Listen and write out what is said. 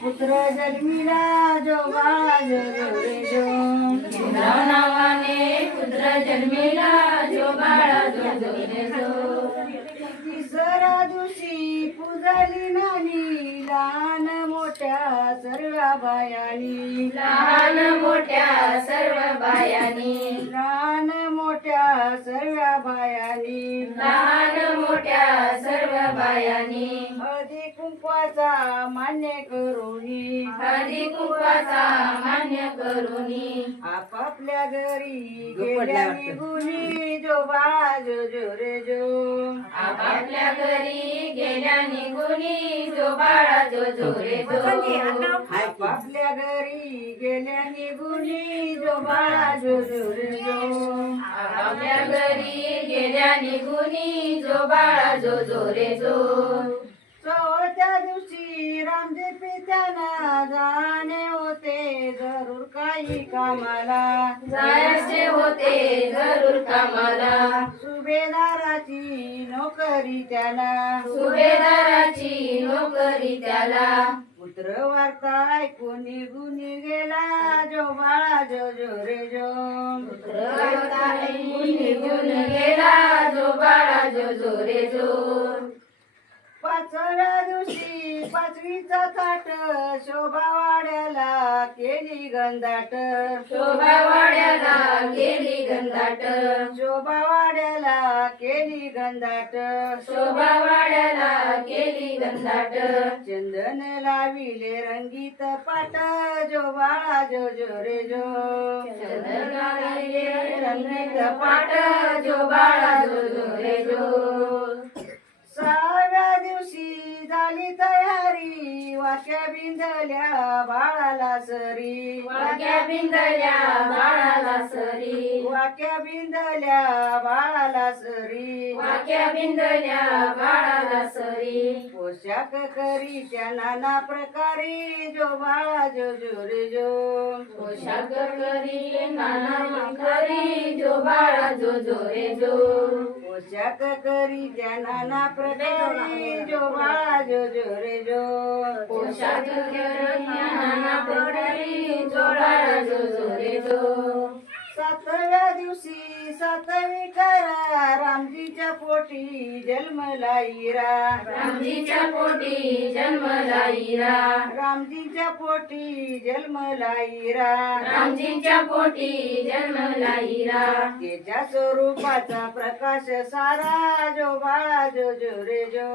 पुत्र जन्मिला जो बाळा जो जो रे जो तिसरा दिवशी पूजली नानी लहान मोठ्या सर्व बायानी. लहान मोठ्या सर्व बायांनी. लहान मोठ्या सर्व बायानी. लहान मोठ्या सर्व बायांनी. कुंकवाचा मान्य करुनी. हळदी कुंकवाचा मान्य करुनी. आपापल्या घरी गेल्या निघुनी. जो बाळा जो जो रे जो आपापल्या घरी गेल्या निघुनी. जो बाळा जो जो रे जो आपापल्या घरी गेल्या निघुनी. जो बाळा जो जो रे जो आपापल्या घरी गेल्या निघुनी. जो बाळा जो जो रे जो पित्याना जाणे होते जरूर काही कामाला. जायचे होते जरूर कामाला. सुभेदाराची नोकरी त्याला. सुभेदाराची नोकरी त्याला. पुत्र वार्ता ऐकून निघून गेला जो बाळा जो जो रे जो. निघून गेला जो बाळा जो जो रे जो. पाचव्या दिवशी पाचवीचा थाट शोभा वाड्याला केली गंधाट. शोभा वाड्याला गेली गंधाट. शोभा वाड्याला केली गंधाट. शोभा वाड्याला गेली गंधाट. चंदन लाविले रंगीत पाट जो बाळा जो जो रे जो. चंदनाले रंगीत पाट जो बाळा जो जो रे जो. वाक्या बिंदल्या बाळाला सरी. वाक्या बिंदल्या बाळाला सरी. वाक्या बिंदल्या बाळाला सरी. वाक्या बिंदल्या बाळाला सरी. पोशाख करी त्या नाना प्रकारे जो बाळा जो जो रे जो. पोशाख करी नाना करी जो बाळा जो जो रे जो. पोशाख करी त्या नाना प्रकारे जो बाळा जो जो रे जो पोशाख करी नाना प्रकारे जो बाळा जो जो रे जो. सातव्या दिवशी सातवी करा रामजीच्या पोटी जन्मला इरा रामजीच्या पोटी जन्मला इरा रामजीच्या पोटी जन्मला इरा रामजीच्या पोटी जन्मला इरा त्याच्या स्वरूपाचा प्रकाश सारा जो बाळा जो जो रे जो.